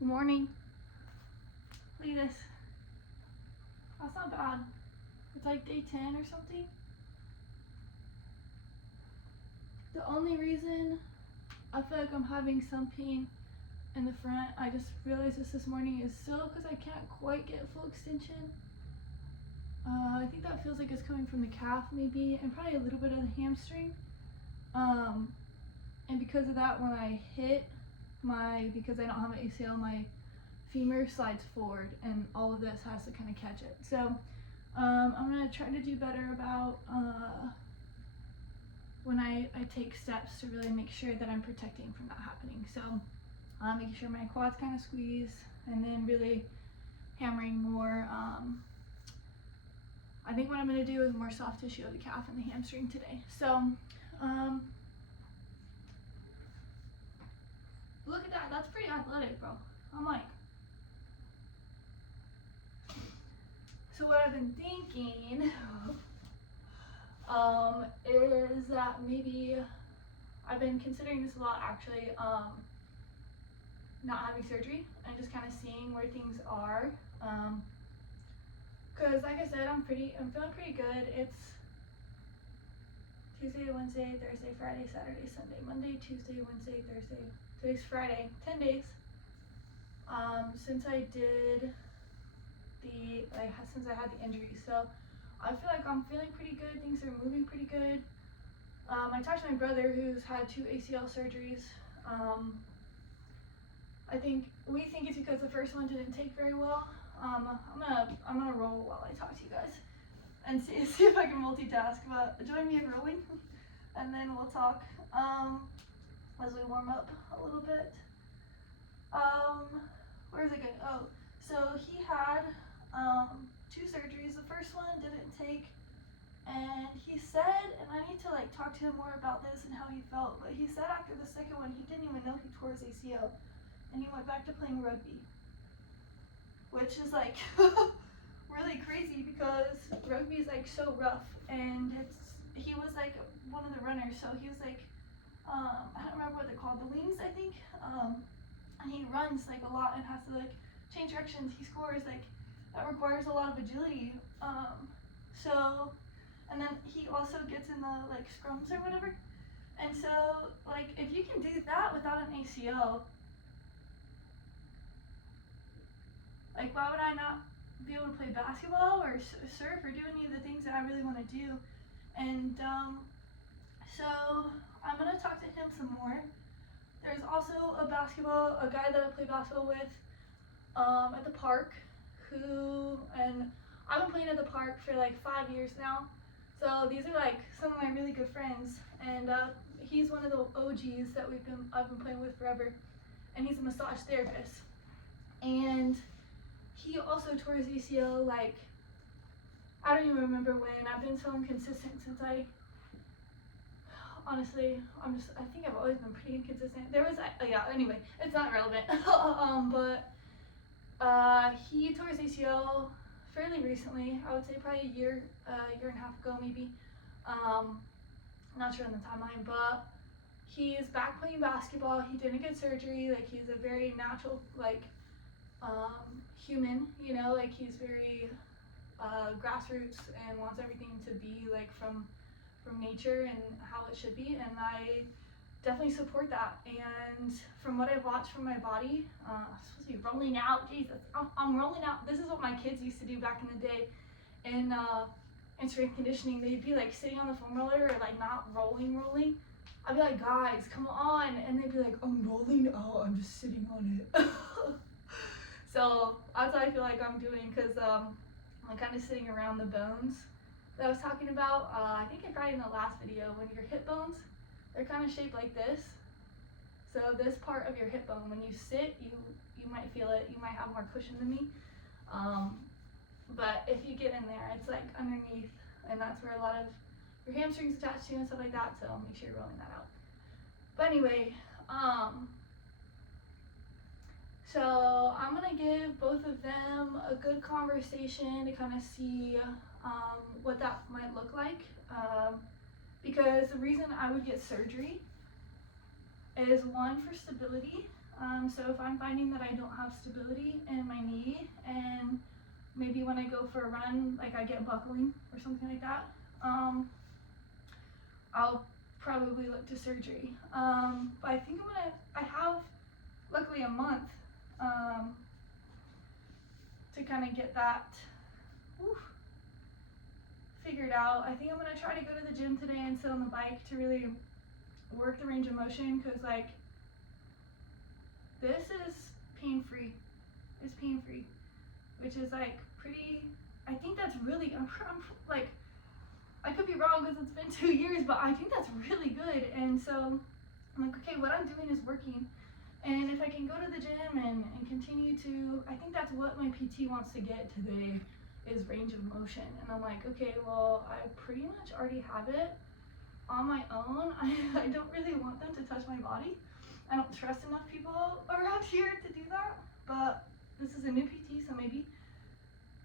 Good morning. Look at this. That's not bad. It's like day 10 or something. The only reason I feel like I'm having some pain in the front, I just realized this morning, is still because I can't quite get full extension. I think that feels like it's coming from the calf maybe, and probably a little bit of the hamstring. And because of that, when I hit because I don't have an ACL, my femur slides forward and all of this has to kind of catch it. So I'm gonna try to do better about when I take steps to really make sure that I'm protecting from that happening. So making sure my quads kind of squeeze, and then really hammering more. I think what I'm gonna do is more soft tissue of the calf and the hamstring today. So look at that, that's pretty athletic, bro. I'm like, so what I've been thinking is that maybe I've been considering this a lot actually, not having surgery and just kind of seeing where things are. Cause like I said, I'm feeling pretty good. It's Tuesday, Wednesday, Thursday, Friday, Saturday, Sunday, Monday, Tuesday, Wednesday, Thursday. Today's Friday, 10 days. Since I did since I had the injury. So I feel like I'm feeling pretty good. Things are moving pretty good. I talked to my brother who's had 2 ACL surgeries. We think it's because the first one didn't take very well. I'm gonna roll while I talk to you guys and see if I can multitask. But join me in rolling, and then we'll talk as we warm up a little bit. Where is it going? Oh, so he had 2 surgeries. The first one didn't take, and he said, and I need to talk to him more about this and how he felt, but he said after the second one he didn't even know he tore his ACL, and he went back to playing rugby, which is really crazy because rugby is so rough, and he was one of the runners, so he was I don't remember what they're called, the wings I think, and he runs a lot and has to change directions. He scores that requires a lot of agility, and then he also gets in the scrums or whatever, and so if you can do that without an ACL, why would I not be able to play basketball or surf or do any of the things that I really want to do? And so I'm gonna talk to him some more. There's also a guy that I play basketball with at the park, and I've been playing at the park for 5 years now. So these are some of my really good friends, and he's one of the OGs that I've been playing with forever, and he's a massage therapist. And he also tore his ACL I don't even remember when. I've been so inconsistent since honestly, I think I've always been pretty inconsistent. Anyway, it's not relevant. But he tore his ACL fairly recently. I would say probably a year and a half ago maybe. Not sure on the timeline, but he is back playing basketball. He didn't get surgery. He's a very natural human, he's very grassroots and wants everything to be from nature and how it should be, and I definitely support that. And from what I've watched from my body, I'm supposed to be rolling out. Jesus, I'm rolling out. This is what my kids used to do back in the day in strength conditioning. They'd be sitting on the foam roller or not rolling. I'd be like, guys, come on, and they'd be like, I'm rolling out. I'm just sitting on it. So that's what I feel like I'm doing, because I'm kind of sitting around the bones that I was talking about. I think probably in the last video, when your hip bones, they're kind of shaped like this. So this part of your hip bone, when you sit, you might feel it. You might have more cushion than me. But if you get in there, it's underneath, and that's where a lot of your hamstrings attached to and stuff like that. So make sure you're rolling that out. But anyway, so I'm gonna give both of them a good conversation to kind of see what that might look like, because the reason I would get surgery is, one, for stability. So if I'm finding that I don't have stability in my knee, and maybe when I go for a run, like I get buckling or something like that, I'll probably look to surgery. But I think I have luckily a month to kind of get that figured out. I think I'm gonna try to go to the gym today and sit on the bike to really work the range of motion, because like this is pain-free. It's pain-free, which is like pretty, I think that's really, I'm like, I could be wrong because it's been 2 years, but I think that's really good. And so I'm like, okay, what I'm doing is working. And if I can go to the gym and continue to, I think that's what my PT wants to get today, is range of motion. And I'm like, okay, well, I pretty much already have it on my own. I don't really want them to touch my body. I don't trust enough people around here to do that, but this is a new PT, so maybe.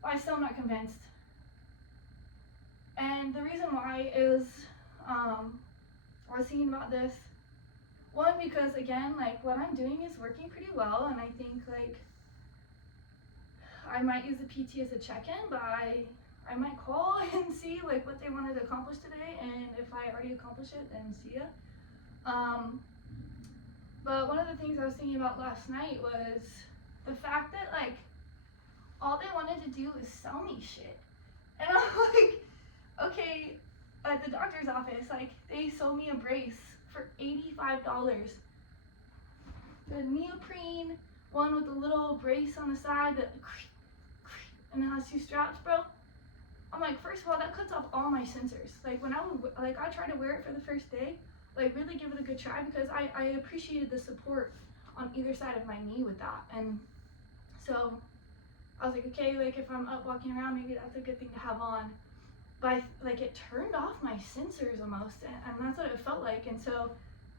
I still am not convinced. And the reason why is, I was thinking about this. One, because again, like what I'm doing is working pretty well, and I think like I might use the PT as a check-in, but I might call and see like what they wanted to accomplish today, and if I already accomplished it, then see ya. But one of the things I was thinking about last night was the fact that like all they wanted to do is sell me shit. And I'm like, okay, at the doctor's office, like they sold me a brace for $85. The neoprene one with the little brace on the side that, and it has 2 straps, bro. I'm like, first of all, that cuts off all my sensors. Like when I tried to wear it for the first day, like really give it a good try, because I appreciated the support on either side of my knee with that. And so I was like, okay, like if I'm up walking around, maybe that's a good thing to have on. But like it turned off my sensors almost, and that's what it felt like. And so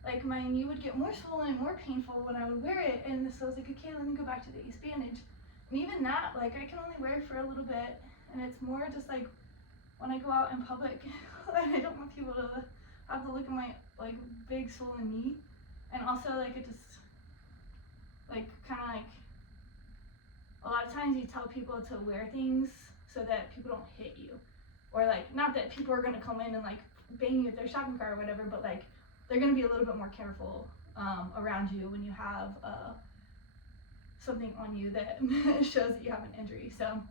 like my knee would get more swollen and more painful when I would wear it. And so I was like, okay, let me go back to the Ace bandage. And even that, like I can only wear it for a little bit, and it's more just like when I go out in public, I don't want people to have to look at my like big swollen knee. And also like it just like kind of like, a lot of times you tell people to wear things so that people don't hit you, or like, not that people are going to come in and like bang you with their shopping cart or whatever, but like they're going to be a little bit more careful around you when you have something on you that shows that you have an injury. So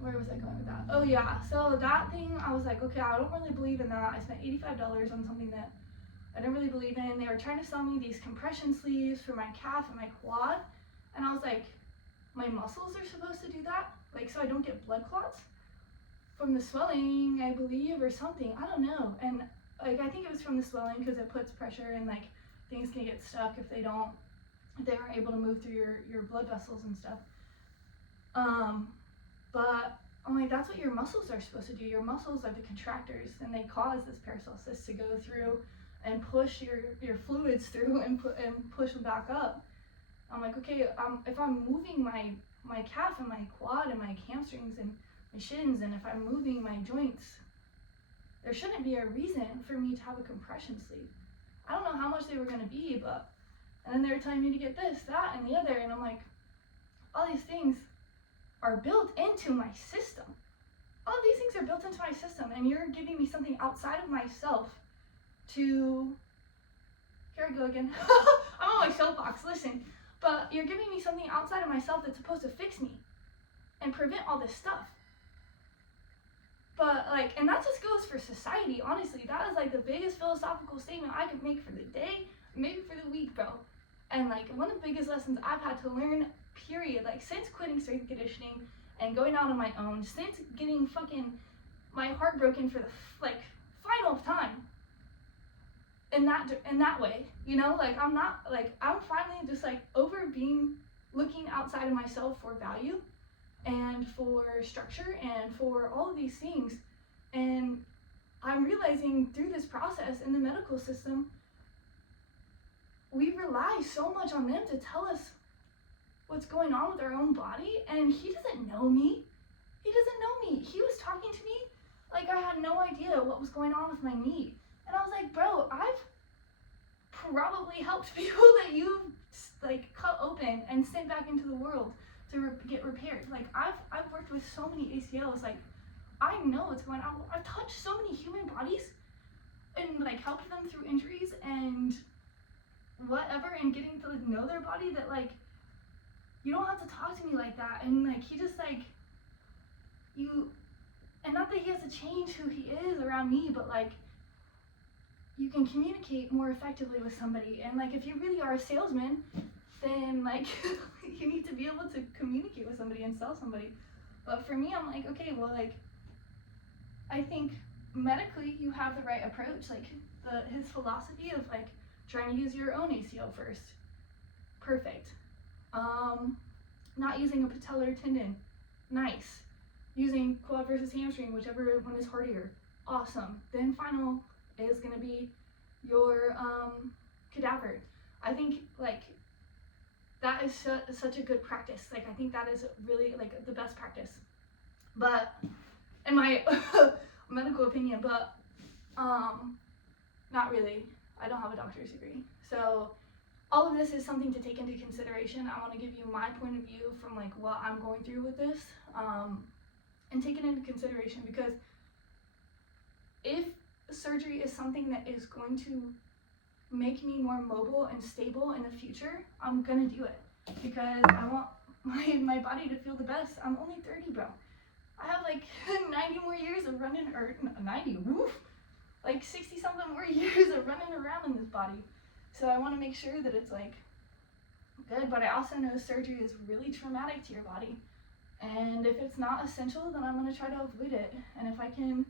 where was I going with that? Oh yeah, so that thing, I was like, okay, I don't really believe in that. I spent $85 on something that I didn't really believe in. They were trying to sell me these compression sleeves for my calf and my quad, and I was like, my muscles are supposed to do that, like so I don't get blood clots from the swelling, I believe, or something. I don't know. And like I think it was from the swelling, because it puts pressure and like things can get stuck if they aren't able to move through your blood vessels and stuff. But I'm like, that's what your muscles are supposed to do. Your muscles are the contractors, and they cause this paracelsus to go through and push your fluids through and push them back up. I'm like, okay, if I'm moving my calf and my quad and my hamstrings and my shins, and if I'm moving my joints, there shouldn't be a reason for me to have a compression sleeve. I don't know how much they were going to be, but, and then they were telling me to get this, that, and the other, and I'm like, all these things are built into my system. All of these things are built into my system, and you're giving me something outside of myself to, here I go again, I'm on my soapbox, listen, but you're giving me something outside of myself that's supposed to fix me and prevent all this stuff. But like, and that just goes for society, honestly. That is like the biggest philosophical statement I could make for the day, maybe for the week, bro. And like, one of the biggest lessons I've had to learn, period, like since quitting strength conditioning and going out on my own, since getting fucking my heart broken for the like final time, in that way, you know, like I'm finally just like over looking outside of myself for value and for structure and for all of these things. And I'm realizing through this process in the medical system, we rely so much on them to tell us what's going on with our own body, and he doesn't know me. He was talking to me like I had no idea what was going on with my knee. And I was like, bro, I've probably helped people that you've like cut open and sent back into the world to get repaired. Like I've worked with so many ACLs. Like I know what's going on. I've touched so many human bodies and like helped them through injuries and whatever, and getting to like know their body, that like you don't have to talk to me like that. And like he just like you, and not that he has to change who he is around me, but like you can communicate more effectively with somebody. And like if you really are a salesman, then like you need to be able to communicate with somebody and sell somebody. But for me, I'm like, okay, well, like I think medically you have the right approach. Like his philosophy of like trying to use your own ACL first, perfect. Not using a patellar tendon, nice. Using quad versus hamstring, whichever one is hardier, awesome. Then final is gonna be your cadaver. I think like that is such a good practice. Like I think that is really like the best practice. But in my medical opinion, but not really. I don't have a doctor's degree. So all of this is something to take into consideration. I want to give you my point of view from like what I'm going through with this, and take it into consideration, because if surgery is something that is going to make me more mobile and stable in the future, I'm gonna do it, because I want my body to feel the best. I'm only 30, bro. I have like 90 more years of running, or 90, woof, like 60 something more years of running around in this body. So I want to make sure that it's like good, but I also know surgery is really traumatic to your body. And if it's not essential, then I'm going to try to avoid it. And if I can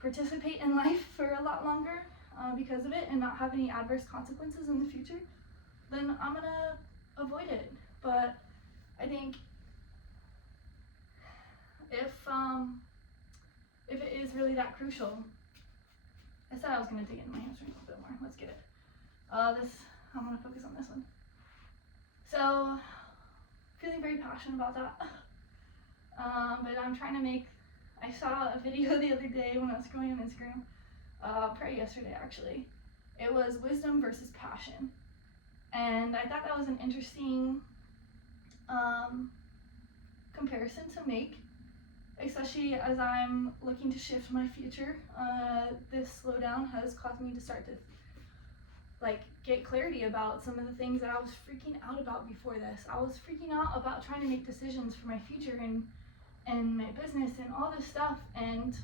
participate in life for a lot longer because of it and not have any adverse consequences in the future, then I'm going to avoid it. But I think if it is really that crucial, I said I was going to dig into my hamstring a little bit more. Let's get it. I'm going to focus on this one. So, feeling very passionate about that. But I'm trying to make, I saw a video the other day when I was scrolling on Instagram, probably yesterday actually. It was wisdom versus passion. And I thought that was an interesting comparison to make, especially as I'm looking to shift my future. This slowdown has caused me to start to like get clarity about some of the things that I was freaking out about before this. I was freaking out about trying to make decisions for my future and my business and all this stuff, and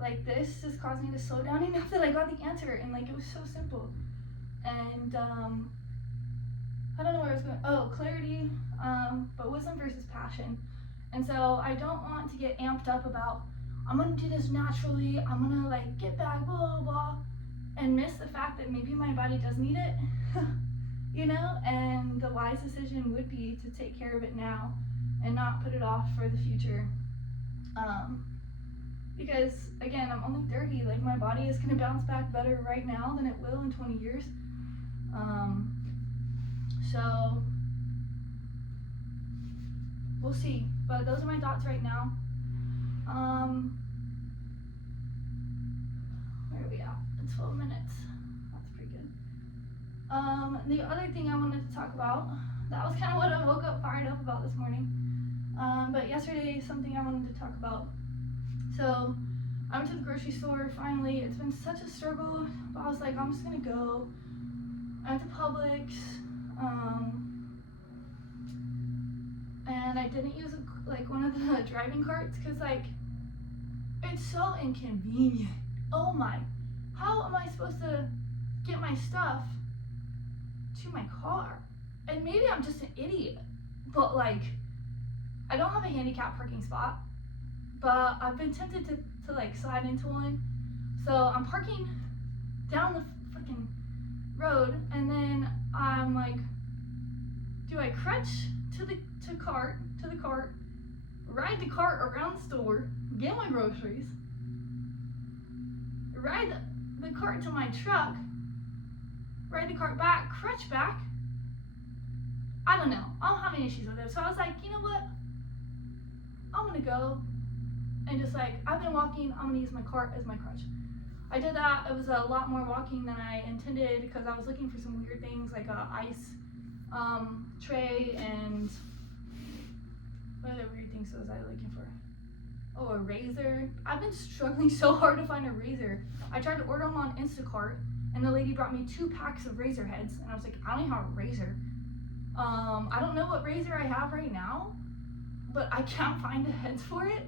like this has caused me to slow down enough that I got the answer, and like it was so simple. And I don't know where I was going. Oh, clarity, but wisdom versus passion. And so I don't want to get amped up about, I'm gonna do this naturally, I'm gonna like get back, blah blah blah, and miss the fact that maybe my body does need it, you know. And the wise decision would be to take care of it now and not put it off for the future, because again, I'm only 30. Like my body is gonna bounce back better right now than it will in 20 years. So we'll see, but those are my thoughts right now. Where are we at? It's 12 minutes. That's pretty good. The other thing I wanted to talk about, that was kind of what I woke up fired up about this morning. But yesterday, something I wanted to talk about. So I went to the grocery store finally. It's been such a struggle, but I was like, I'm just gonna go. I went to Publix, and I didn't use like one of the driving carts because like it's so inconvenient. Oh my, how am I supposed to get my stuff to my car? And maybe I'm just an idiot, but like I don't have a handicap parking spot, but I've been tempted to like slide into one. So I'm parking down the freaking road, and then I'm like, do I crutch to the cart, ride the cart around the store, get my groceries, ride the cart to my truck, ride the cart back, crutch back? I don't know. I don't have any issues with it. So I was like, you know what? I'm gonna go and just like, I've been walking, I'm gonna use my cart as my crutch. I did that. It was a lot more walking than I intended because I was looking for some weird things like a ice tray and what other weird things was I looking for? Oh, a razor. I've been struggling so hard to find a razor. I tried to order them on Instacart, and the lady brought me 2 packs of razor heads, and I was like, I don't even have a razor. I don't know what razor I have right now, but I can't find the heads for it,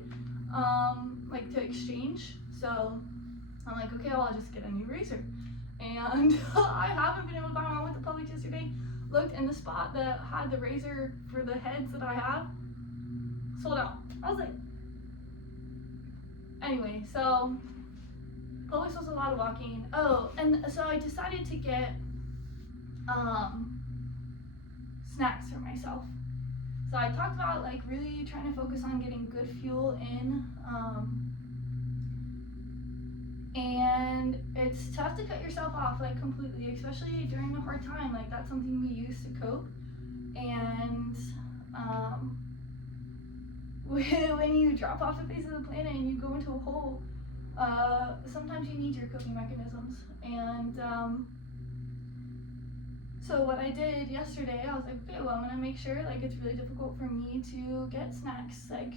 like to exchange. So I'm like, okay, well, I'll just get a new razor. And I haven't been able to find one. I went to Publix yesterday, looked in the spot that had the razor for the heads that I have, sold out. I was like, anyway, so Publix was a lot of walking. Oh, and so I decided to get snacks for myself. So I talked about like really trying to focus on getting good fuel in, and it's tough to cut yourself off like completely, especially during a hard time. Like that's something we use to cope. And when you drop off the face of the planet and you go into a hole, sometimes you need your coping mechanisms. And so what I did yesterday, I was like, okay, well, I'm gonna make sure like it's really difficult for me to get snacks, like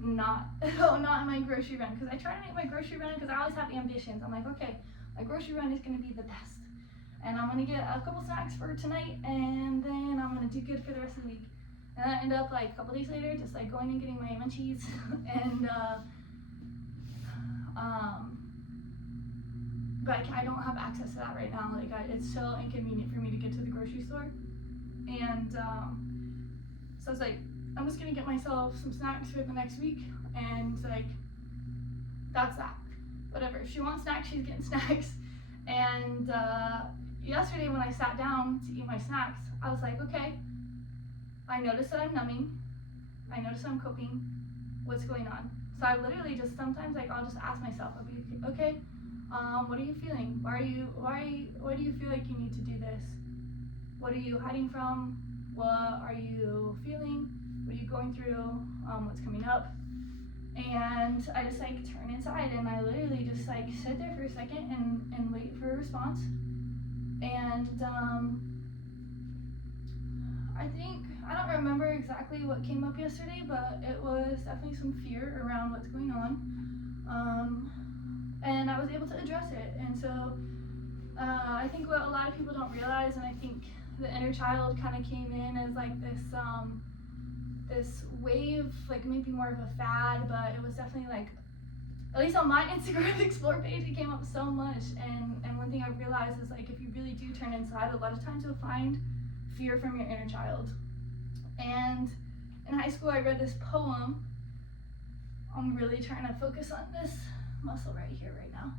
not in my grocery run, because I try to make my grocery run because I always have ambitions. I'm like, okay, my grocery run is gonna be the best, and I'm gonna get a couple snacks for tonight, and then I'm gonna do good for the rest of the week. And I end up like a couple days later, just like going and getting my munchies, and but I don't have access to that right now. Like it's so inconvenient for me to get to the grocery store, and so I was like, I'm just gonna get myself some snacks for the next week, and like that's that. Whatever. If she wants snacks, she's getting snacks. And yesterday when I sat down to eat my snacks, I was like, okay, I noticed that I'm numbing. I noticed I'm coping. What's going on? So I literally just sometimes like I'll just ask myself, I'll be okay, what are you feeling? Why do you feel like you need to do this? What are you hiding from? What are you feeling? What are you going through? What's coming up? And I just like turn inside and I literally just like sit there for a second and wait for a response. And I don't remember exactly what came up yesterday, but it was definitely some fear around what's going on. And I was able to address it. And so I think what a lot of people don't realize, and I think the inner child kind of came in as like this wave, like maybe more of a fad, but it was definitely like, at least on my Instagram Explore page, it came up so much. And one thing I realized is like if you really do turn inside, a lot of times you'll find fear from your inner child. And in high school I read this poem. I'm really trying to focus on this muscle right here right now.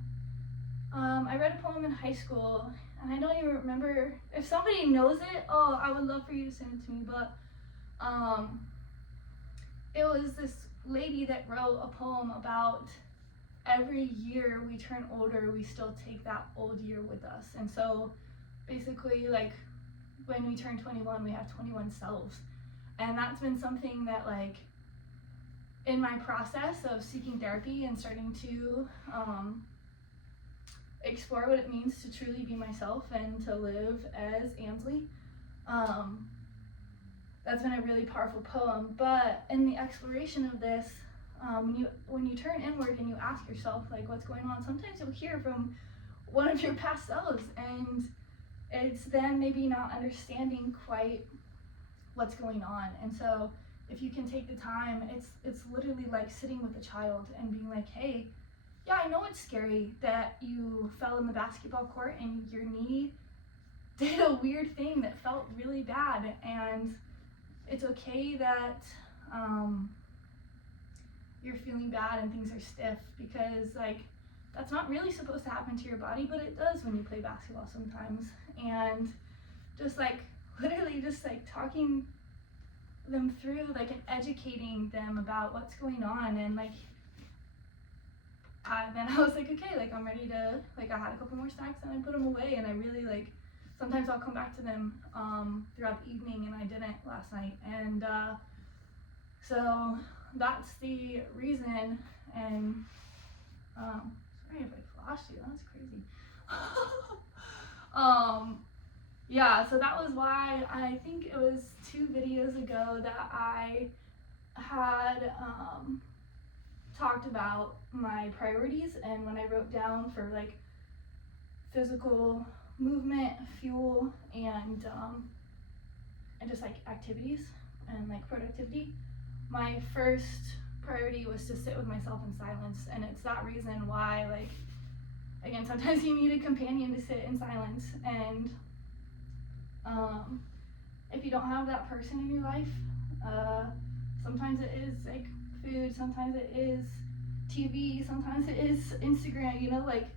I read a poem in high school and I don't even remember. If somebody knows it, oh, I would love for you to send it to me, but it was this lady that wrote a poem about every year we turn older, we still take that old year with us. And so basically like when we turn 21, we have 21 selves. And that's been something that like in my process of seeking therapy and starting to explore what it means to truly be myself and to live as Ansley, that's been a really powerful poem. But in the exploration of this, when you turn inward and you ask yourself like what's going on, sometimes you'll hear from one of your past selves, and it's then maybe not understanding quite what's going on. And so if you can take the time, it's literally like sitting with a child and being like, hey, yeah, I know it's scary that you fell in the basketball court and your knee did a weird thing that felt really bad, and it's okay that you're feeling bad and things are stiff, because like that's not really supposed to happen to your body, but it does when you play basketball sometimes. And just like literally just like talking them through like and educating them about what's going on. And like then I was like, okay, like I'm ready to, like I had a couple more snacks and I put them away, and I really like sometimes I'll come back to them throughout the evening, and I didn't last night. And so that's the reason. And sorry if I gosh, dude, that's crazy. Yeah, so that was why I think it was 2 videos ago that I had talked about my priorities, and when I wrote down for like physical movement, fuel, and just like activities and like productivity, my first priority was to sit with myself in silence. And it's that reason why, like, again, sometimes you need a companion to sit in silence. And if you don't have that person in your life, sometimes it is like food, sometimes it is TV, sometimes it is Instagram, you know, like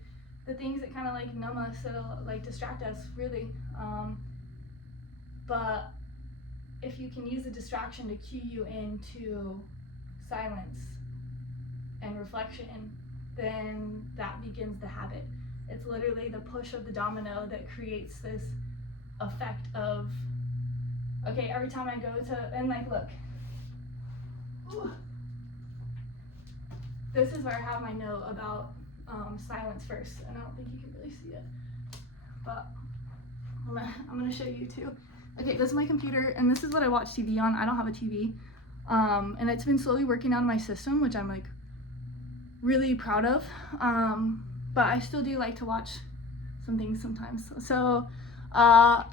the things that kind of like numb us, that'll like distract us, really. But if you can use a distraction to cue you into silence and reflection, then that begins the habit. It's literally the push of the domino that creates this effect of, okay, every time I go to, and like, look, ooh, this is where I have my note about silence first, and I don't think you can really see it, but I'm gonna show you too. Okay, this is my computer, and this is what I watch TV on. I don't have a TV, and it's been slowly working out of my system, which I'm like really proud of, but I still do like to watch some things sometimes. So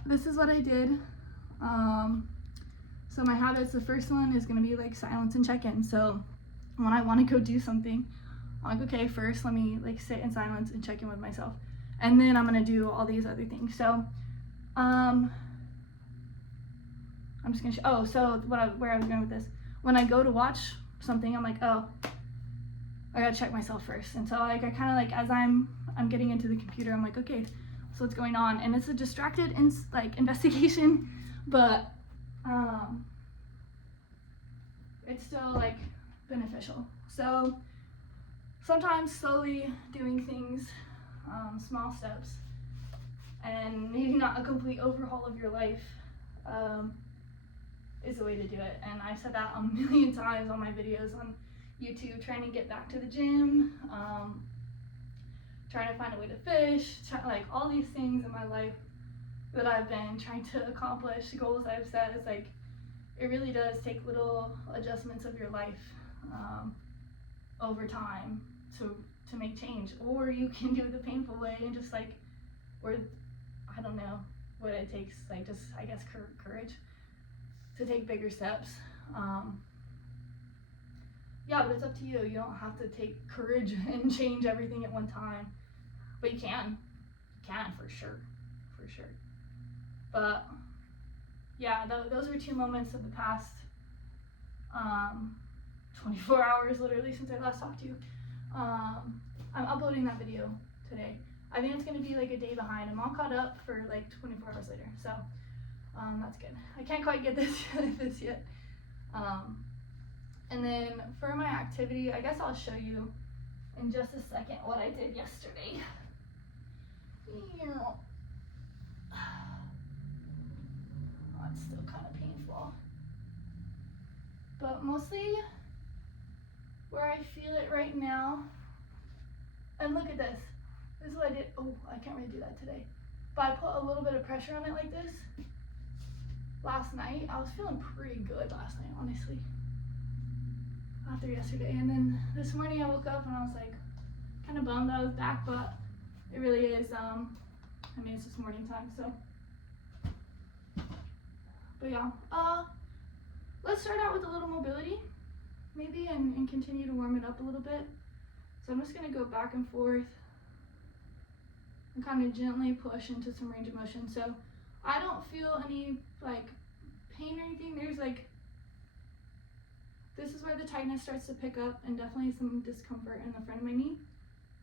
this is what I did. So my habits, the first one is gonna be like silence and check-in. So when I want to go do something, I'm like, okay, first let me like sit in silence and check in with myself, and then I'm gonna do all these other things. So I'm just gonna so where I was going with this, when I go to watch something, I'm like, oh, I gotta check myself first. And so like I kind of like, as I'm getting into the computer, I'm like, okay, so what's going on? And it's a distracted investigation, but it's still like beneficial. So sometimes slowly doing things, small steps, and maybe not a complete overhaul of your life, is the way to do it. And I've said that a million times on my videos on YouTube, trying to get back to the gym, trying to find a way to fish, like all these things in my life that I've been trying to accomplish, goals I've set. It's like, it really does take little adjustments of your life over time to make change. Or you can do it the painful way and just like, or I don't know what it takes, like just, I guess, courage to take bigger steps. Yeah, but it's up to you. You don't have to take courage and change everything at one time, but you can for sure. But yeah, those were 2 moments of the past 24 hours, literally, since I last talked to you. I'm uploading that video today. I think it's gonna be like a day behind. I'm all caught up for like 24 hours later, so that's good. I can't quite get this yet. And then for my activity, I guess I'll show you in just a second what I did yesterday. Oh, it's still kind of painful. But mostly where I feel it right now, and look at this. This is what I did. Oh, I can't really do that today. But I put a little bit of pressure on it like this last night. I was feeling pretty good last night, honestly, after yesterday. And then this morning I woke up and I was like kind of bummed I was back, but it really is, I mean, it's just morning time, so. But yeah, let's start out with a little mobility, maybe, and continue to warm it up a little bit. So I'm just gonna go back and forth and kind of gently push into some range of motion. So I don't feel any like pain or anything. There's like, this is where the tightness starts to pick up, and definitely some discomfort in the front of my knee.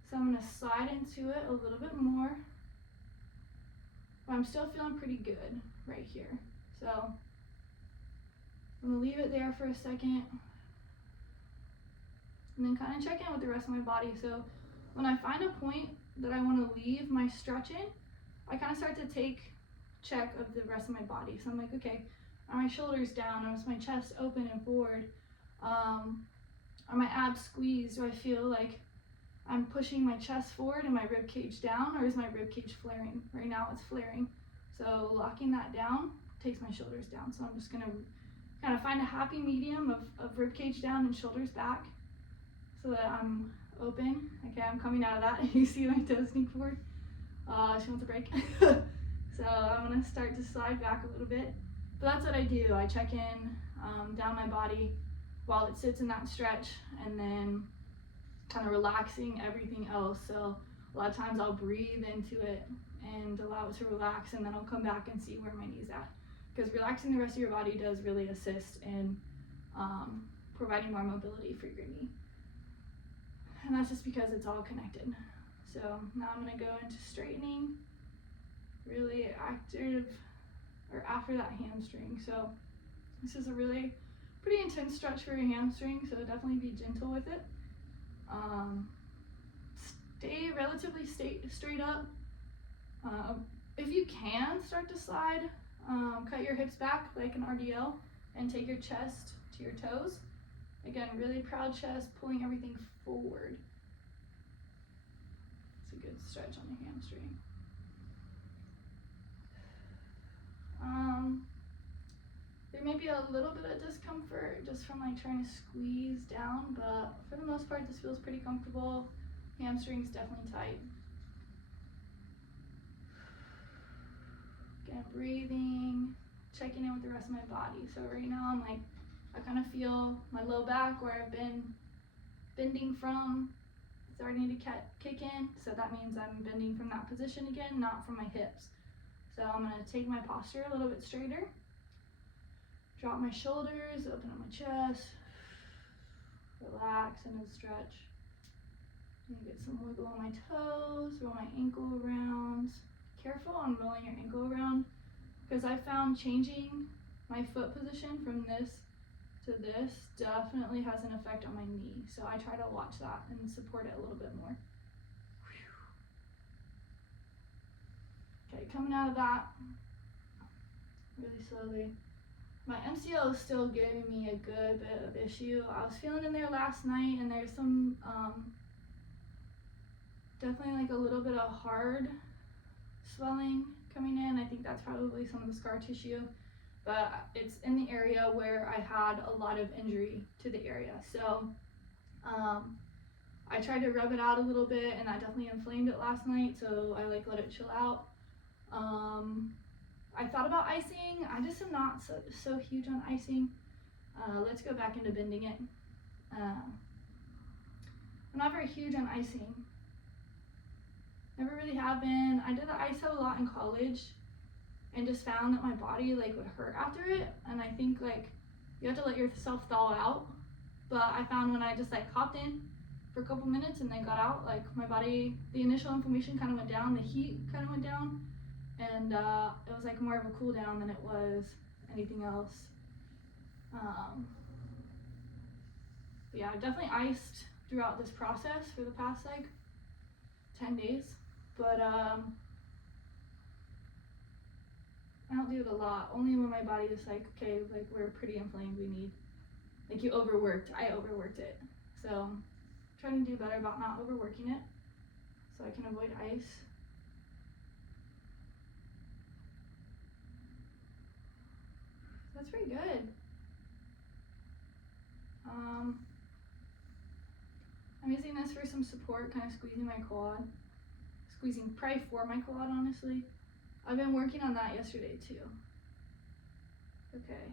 So I'm gonna slide into it a little bit more, but I'm still feeling pretty good right here. So I'm gonna leave it there for a second, and then kind of check in with the rest of my body. So when I find a point that I want to leave my stretching, I kind of start to take check of the rest of my body. So I'm like, okay, are my shoulders down? Is my chest open and forward? Are my abs squeezed? Do I feel like I'm pushing my chest forward and my rib cage down, or is my rib cage flaring? Right now it's flaring. So locking that down takes my shoulders down. So I'm just gonna kind of find a happy medium of rib cage down and shoulders back so that I'm open. Okay, I'm coming out of that. You see my toes sneak forward? She wants a break. So I'm gonna start to slide back a little bit. But that's what I do. I check in down my body while it sits in that stretch, and then kind of relaxing everything else. So a lot of times I'll breathe into it and allow it to relax, and then I'll come back and see where my knee's at. Because relaxing the rest of your body does really assist in providing more mobility for your knee. And that's just because it's all connected. So now I'm gonna go into straightening, really active, or after that hamstring. So this is a really pretty intense stretch for your hamstring, so definitely be gentle with it. Stay relatively straight up. If you can start to slide, cut your hips back like an RDL and take your chest to your toes. Again, really proud chest, pulling everything forward. It's a good stretch on the hamstring. There may be a little bit of discomfort just from like trying to squeeze down, but for the most part this feels pretty comfortable. Hamstring's definitely tight. Again, breathing, checking in with the rest of my body. So right now I'm like, I kind of feel my low back where I've been bending from starting to kick in. So that means I'm bending from that position again, not from my hips. So I'm gonna take my posture a little bit straighter. Drop my shoulders, open up my chest, relax and stretch. And get some wiggle on my toes, roll my ankle around. Careful on rolling your ankle around, because I found changing my foot position from this to this definitely has an effect on my knee. So I try to watch that and support it a little bit more. Okay, coming out of that, really slowly. My MCL is still giving me a good bit of issue. I was feeling in there last night, and there's some, definitely like a little bit of hard swelling coming in. I think that's probably some of the scar tissue, but it's in the area where I had a lot of injury to the area. So I tried to rub it out a little bit, and that definitely inflamed it last night, so I like let it chill out. I thought about icing. I just am not so huge on icing. Let's go back into bending it. I'm not very huge on icing. Never really have been. I did the iso a lot in college and just found that my body like would hurt after it, and I think like you have to let yourself thaw out. But I found when I just like hopped in for a couple minutes and then got out, like my body, the initial inflammation kind of went down, the heat kind of went down, and it was like more of a cool down than it was anything else. Yeah, I've definitely iced throughout this process for the past like 10 days, but I don't do it a lot, only when my body is like, okay, like we're pretty inflamed, we need, like you overworked, I overworked it. So I'm trying to do better about not overworking it so I can avoid ice. That's pretty good. I'm using this for some support, kind of squeezing my quad. Squeezing probably for my quad, honestly. I've been working on that yesterday too. Okay.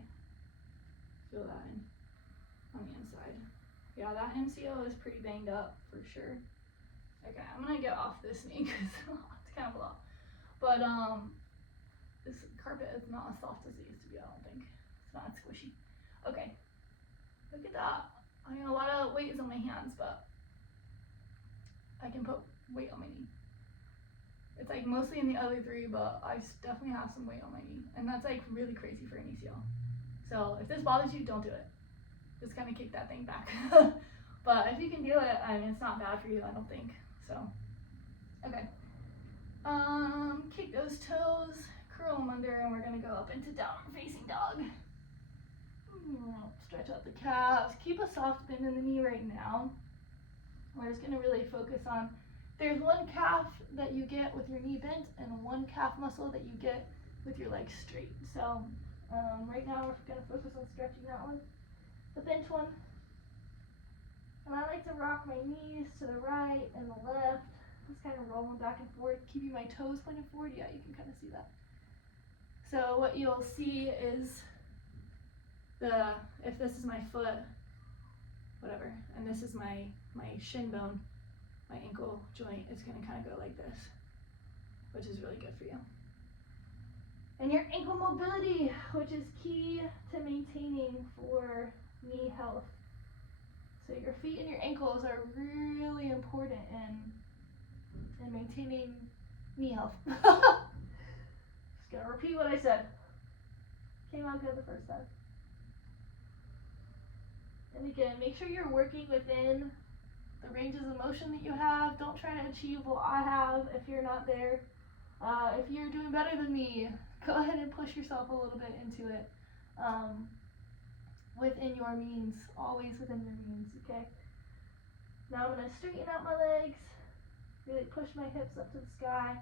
Feel that on the inside. Yeah, that MCL is pretty banged up for sure. Okay, I'm gonna get off this knee because it's kind of a lot. But this carpet is not as soft as it used to be, I don't think. It's not squishy. Okay. Look at that. I mean, a lot of weight is on my hands, but I can put weight on my knee. It's like mostly in the other three, but I definitely have some weight on my knee. And that's like really crazy for an ACL. So if this bothers you, don't do it. Just kind of kick that thing back. But if you can do it, I mean, it's not bad for you, I don't think. So, okay. Kick those toes, curl them under, and we're gonna go up into downward facing dog. Stretch out the calves. Keep a soft bend in the knee right now. we're just gonna really focus on, there's one calf that you get with your knee bent and one calf muscle that you get with your legs straight. So right now we're gonna focus on stretching that one, the bent one. And I like to rock my knees to the right and the left, just kind of rolling back and forth, keeping my toes pointed forward. Yeah, you can kind of see that. So what you'll see is if this is my foot, whatever, and this is my shin bone, my ankle joint, it's gonna kind of go like this, which is really good for you. And your ankle mobility, which is key to maintaining for knee health. So your feet and your ankles are really important in maintaining knee health. Just gonna repeat what I said. Came out good the first time. And again, make sure you're working within the ranges of motion that you have. Don't try to achieve what I have if you're not there. If you're doing better than me, go ahead and push yourself a little bit into it. Within your means, always within your means, okay? Now I'm going to straighten out my legs, really push my hips up to the sky,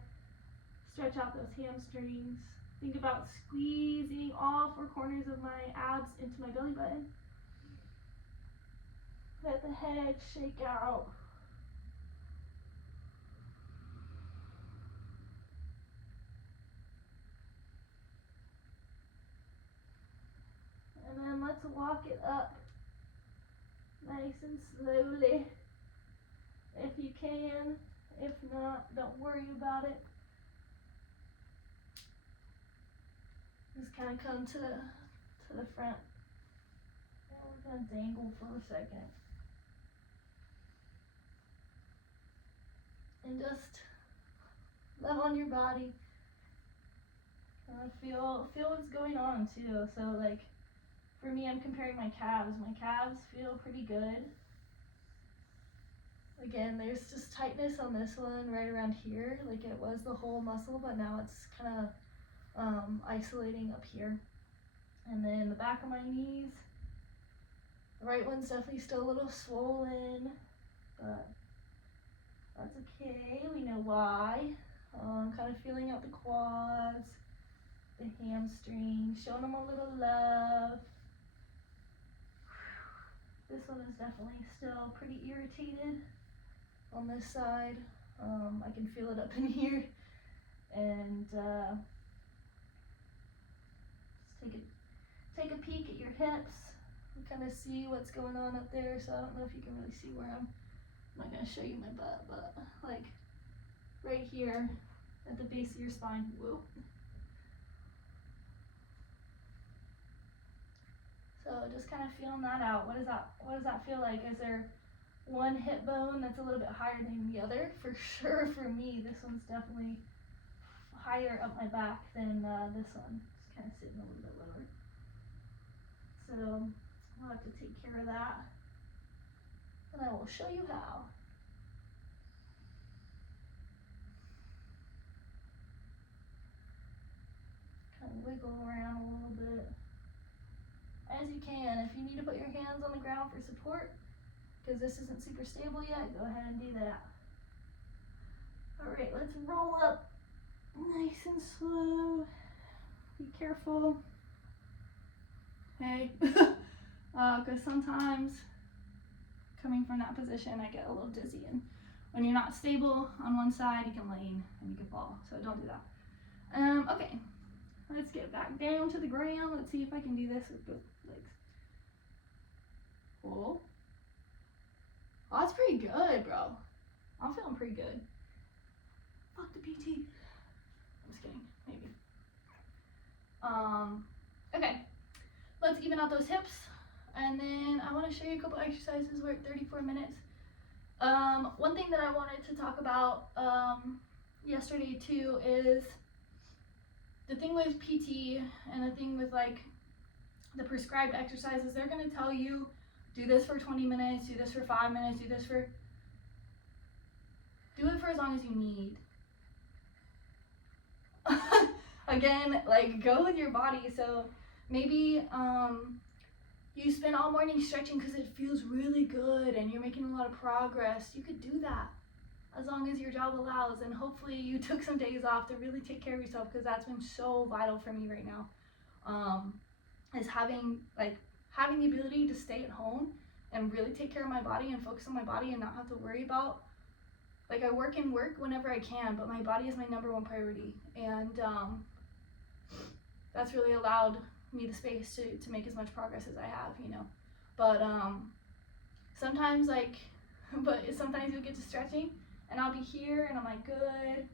stretch out those hamstrings. Think about squeezing all four corners of my abs into my belly button. Let the head shake out. And then let's walk it up nice and slowly if you can. If not, don't worry about it. Just kind of come to the front. And we're going to dangle for a second. And just love on your body. Feel what's going on too. So like, for me, I'm comparing my calves. My calves feel pretty good. Again, there's just tightness on this one right around here, like it was the whole muscle, but now it's kind of isolating up here. And then the back of my knees, the right one's definitely still a little swollen, but that's okay, we know why. Kind of feeling out the quads, the hamstrings, showing them a little love. This one is definitely still pretty irritated on this side. I can feel it up in here. And just take a peek at your hips and kind of see what's going on up there. So I don't know if you can really see where I'm not going to show you my butt, but like right here at the base of your spine. Whoop. So just kind of feeling that out. What does that feel like? Is there one hip bone that's a little bit higher than the other? For sure, for me, this one's definitely higher up my back than this one. Just kind of sitting a little bit lower. So I'll have to take care of that, and I will show you how. Kind of wiggle around a little bit as you can. If you need to put your hands on the ground for support, because this isn't super stable yet, go ahead and do that. Alright, let's roll up nice and slow. Be careful. Okay, because sometimes coming from that position I get a little dizzy, and when you're not stable on one side you can lean and you can fall, so don't do that. Okay, let's get back down to the ground. Let's see if I can do this with both legs. Cool. Oh, that's pretty good, bro. I'm feeling pretty good. Fuck the PT. I'm just kidding, maybe. Okay, let's even out those hips, and then I want to show you a couple exercises. We're at 34 minutes. One thing that I wanted to talk about yesterday too is the thing with PT and the thing with like the prescribed exercises. They're going to tell you, do this for 20 minutes, do this for 5 minutes, do it for as long as you need. Again, like, go with your body. So maybe you spend all morning stretching because it feels really good and you're making a lot of progress, you could do that as long as your job allows. And hopefully you took some days off to really take care of yourself, because that's been so vital for me right now. Is having the ability to stay at home and really take care of my body and focus on my body and not have to worry about, like, I work whenever I can, but my body is my number one priority. And that's really allowed me the space to make as much progress as I have, you know. But sometimes sometimes you'll get to stretching and I'll be here and I'm like, good.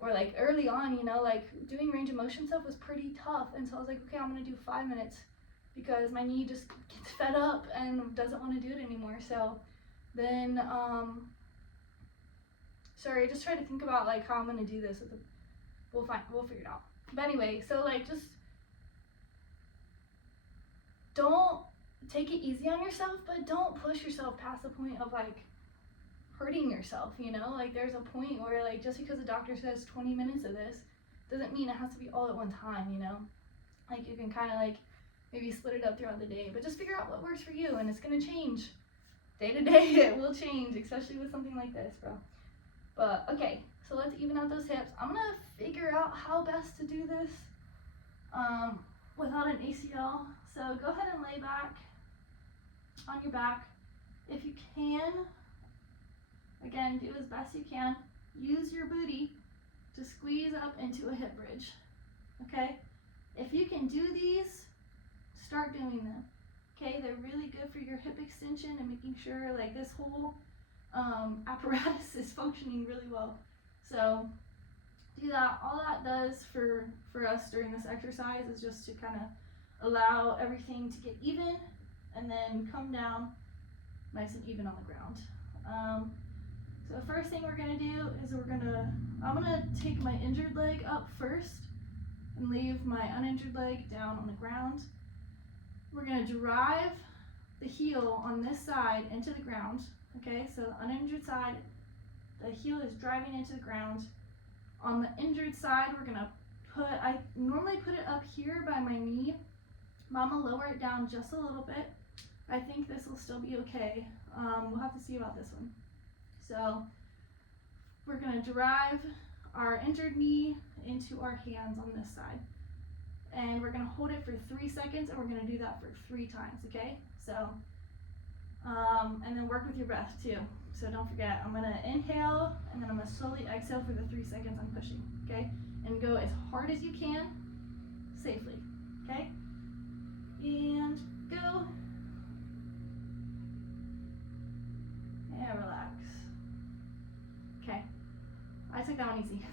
Or like early on, you know, like doing range of motion stuff was pretty tough. And so I was like, okay, I'm gonna do 5 minutes, because my knee just gets fed up and doesn't want to do it anymore. So then, sorry, I just try to think about like how I'm gonna do this. We'll figure it out. But anyway, so like just don't take it easy on yourself, but don't push yourself past the point of like hurting yourself, you know. Like there's a point where like just because the doctor says 20 minutes of this doesn't mean it has to be all at one time, you know. Like you can kind of like maybe split it up throughout the day, but just figure out what works for you, and it's gonna change day to day. It will change, especially with something like this, bro. But okay, so let's even out those hips. I'm gonna figure out how best to do this without an ACL. So go ahead and lay back on your back. If you can, again, do as best you can. Use your booty to squeeze up into a hip bridge, okay? If you can do these, start doing them, okay? They're really good for your hip extension and making sure like this whole apparatus is functioning really well. So do that. All that does for us during this exercise is just to kind of allow everything to get even and then come down nice and even on the ground. So the first thing we're gonna do is I'm gonna take my injured leg up first and leave my uninjured leg down on the ground. We're gonna drive the heel on this side into the ground, okay? So the uninjured side, the heel is driving into the ground. On the injured side, we're gonna I normally put it up here by my knee, but I'm gonna lower it down just a little bit. I think this will still be okay. We'll have to see about this one. So we're gonna drive our injured knee into our hands on this side. And we're gonna hold it for 3 seconds, and we're gonna do that for 3 times, okay? So, and then work with your breath too. So don't forget, I'm gonna inhale, and then I'm gonna slowly exhale for the 3 seconds I'm pushing, okay? And go as hard as you can, safely, okay? And go. And relax. Okay, I took that one easy.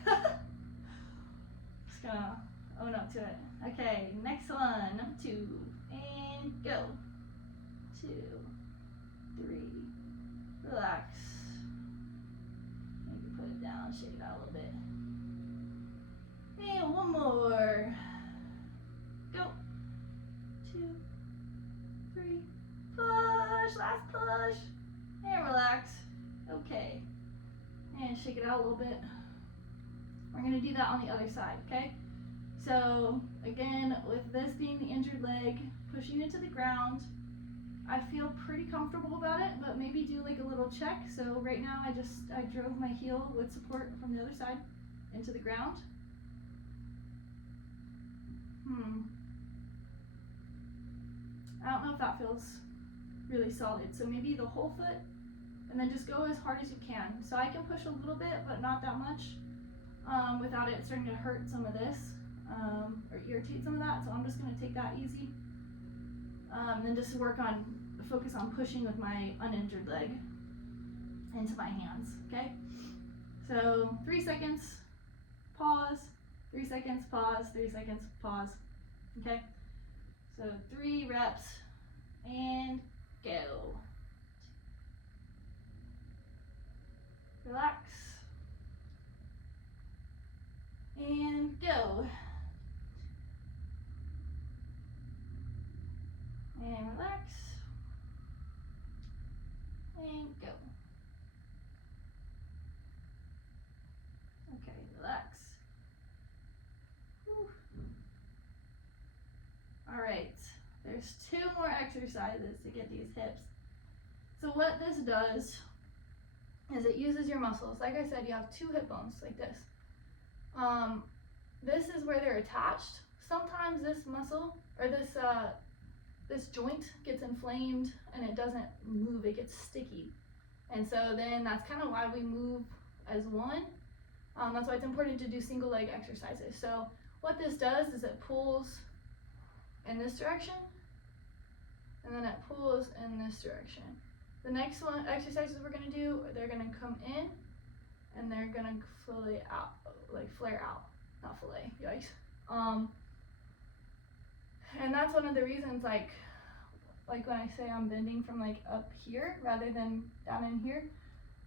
Just gonna own up to it. Okay, next one, number 2, and go. 2, 3, relax. Maybe put it down, shake it out a little bit. And one more. Go. 2, 3, push, last push, and relax. Okay, and shake it out a little bit. We're gonna do that on the other side, okay? So again, with this being the injured leg, pushing it to the ground, I feel pretty comfortable about it, but maybe do like a little check. So right now I drove my heel with support from the other side into the ground. I don't know if that feels really solid. So maybe the whole foot, and then just go as hard as you can. So I can push a little bit, but not that much, without it starting to hurt some of this, or irritate some of that. So I'm just gonna take that easy. And then just focus on pushing with my uninjured leg into my hands, okay? So 3 seconds, pause, 3 seconds, pause, 3 seconds, pause, okay? So 3 reps, and go. Relax, and go. And relax, and go. Okay, relax. Whew. All right, there's there's 2 more exercises to get these hips. So what this does is it uses your muscles. Like I said, you have 2 hip bones like this. This is where they're attached. Sometimes this muscle or this joint gets inflamed and it doesn't move, it gets sticky. And so then that's kind of why we move as one. That's why it's important to do single leg exercises. So what this does is it pulls in this direction and then it pulls in this direction. The next one exercises we're going to do, they're going to come in and they're going to flare out, not fillet, yikes. And that's one of the reasons, like when I say I'm bending from like up here rather than down in here,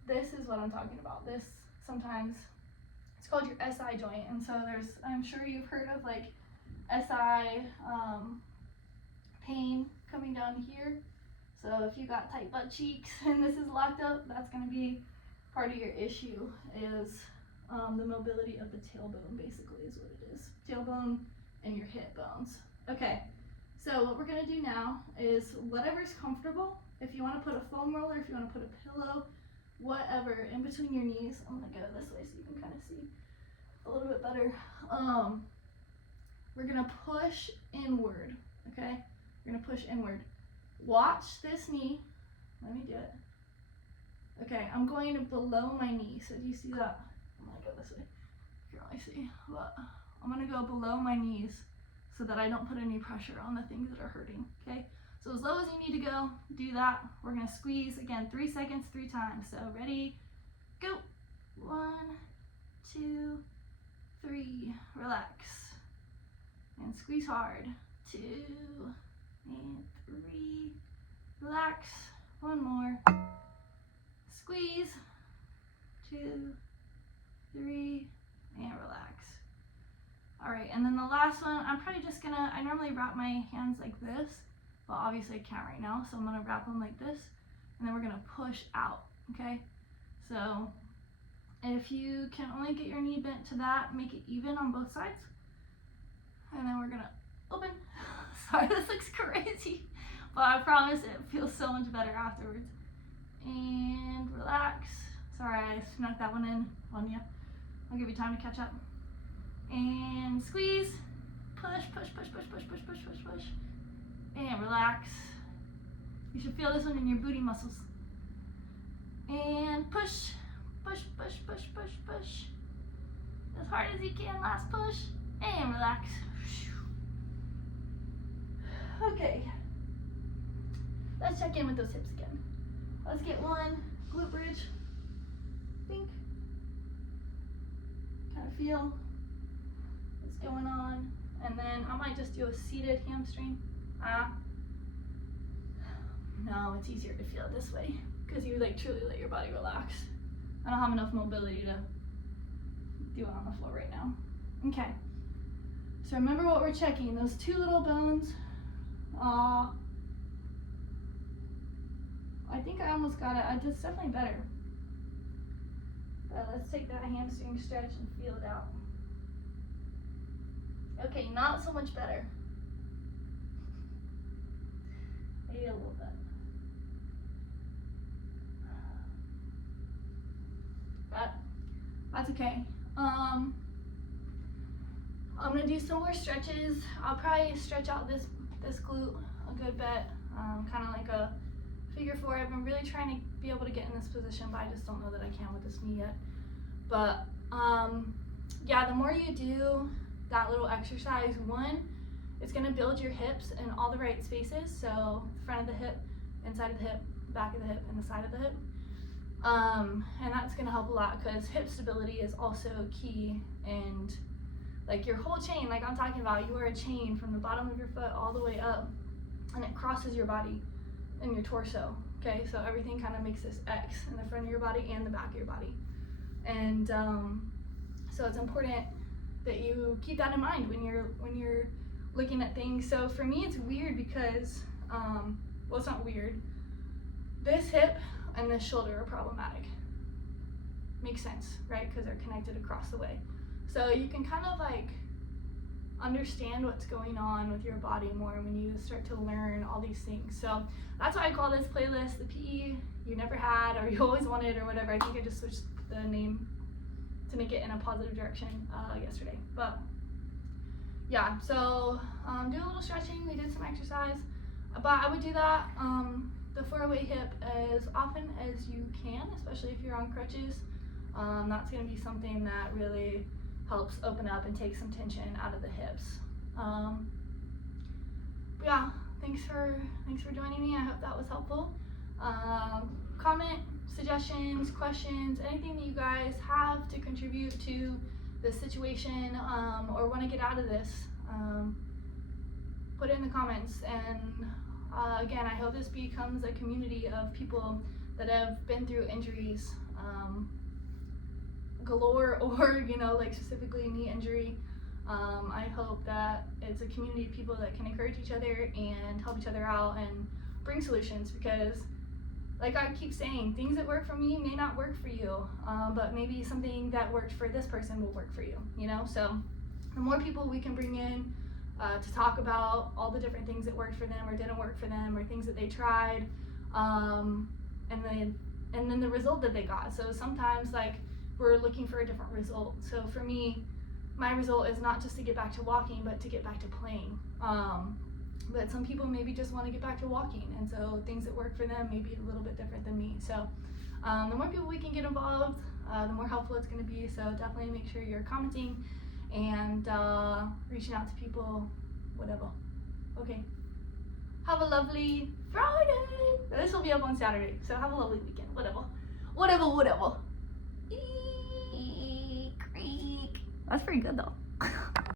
this is what I'm talking about. This sometimes, it's called your SI joint. And so I'm sure you've heard of like SI pain coming down here. So if you got tight butt cheeks and this is locked up, that's going to be part of your issue, is the mobility of the tailbone, basically, is what it is. Tailbone and your hip bones. Okay, so what we're going to do now is whatever's comfortable. If you want to put a foam roller, if you want to put a pillow, whatever, in between your knees. I'm going to go this way so you can kind of see a little bit better. We're going to push inward, okay? We're going to push inward. Watch this knee. Let me do it. Okay, I'm going below my knee. So do you see that? I'm going to go this way. You can only see. But I'm going to go below my knees so that I don't put any pressure on the things that are hurting, okay? So as low as you need to go, do that. We're going to squeeze, again, 3 seconds, 3 times. So ready, go. 1, 2, 3. Relax. And squeeze hard. 2, and 3. Relax. 1 more. Squeeze. 2, 3, and relax. All right, and then the last one, I'm probably just gonna, I normally wrap my hands like this, but obviously I can't right now, so I'm gonna wrap them like this, and then we're gonna push out, okay? So if you can only get your knee bent to that, make it even on both sides. And then we're gonna open. Sorry, this looks crazy, but I promise it feels so much better afterwards. And relax. Sorry, I snuck that one in on you. I'll give you time to catch up. And squeeze. Push, push, push, push, push, push, push, push, push. And relax. You should feel this one in your booty muscles. And push, push, push, push, push, push. As hard as you can, last push. And relax. Okay. Let's check in with those hips again. Let's get one glute bridge. Think. Kind of feel what's going on. And then I might just do a seated hamstring. No, it's easier to feel it this way because you like truly let your body relax. I don't have enough mobility to do it on the floor right now. Okay. So remember what we're checking, those 2 little bones. I think I almost got it. It's definitely better. But let's take that hamstring stretch and feel it out. Okay, not so much better. Maybe a little bit. But that's okay. I'm gonna do some more stretches. I'll probably stretch out this glute a good bit, kind of like a figure 4. I've been really trying to be able to get in this position, but I just don't know that I can with this knee yet. But yeah, the more you do that little exercise, one, it's gonna build your hips in all the right spaces. So front of the hip, inside of the hip, back of the hip, and the side of the hip. And that's gonna help a lot because hip stability is also key. And like your whole chain, like I'm talking about, you are a chain from the bottom of your foot all the way up, and it crosses your body and your torso. Okay, so everything kind of makes this X in the front of your body and the back of your body. And so it's important that you keep that in mind when you're looking at things. So for me, it's weird because, well, it's not weird. This hip and this shoulder are problematic. Makes sense, right? Because they're connected across the way. So you can kind of like understand what's going on with your body more, when you start to learn all these things. So that's why I call this playlist the PE you never had or you always wanted or whatever. I think I just switched the name to make it in a positive direction yesterday. But yeah, so do a little stretching. We did some exercise, but I would do that the 4-way hip as often as you can, especially if you're on crutches. That's going to be something that really helps open up and take some tension out of the hips. But yeah, thanks for joining me. I hope that was helpful. Comment, suggestions, questions, anything that you guys have to contribute to this situation or want to get out of this, put it in the comments. And again, I hope this becomes a community of people that have been through injuries galore, or like specifically knee injury. I hope that it's a community of people that can encourage each other and help each other out and bring solutions, because like I keep saying, things that work for me may not work for you, but maybe something that worked for this person will work for you, So the more people we can bring in to talk about all the different things that worked for them or didn't work for them, or things that they tried, and then the result that they got. So sometimes like we're looking for a different result. So for me, my result is not just to get back to walking, but to get back to playing. But some people maybe just want to get back to walking, and so things that work for them may be a little bit different than me. So the more people we can get involved, the more helpful it's going to be. So definitely make sure you're commenting and reaching out to people, whatever. Okay. Have a lovely Friday. This will be up on Saturday, so have a lovely weekend. Whatever. Creak. That's pretty good though.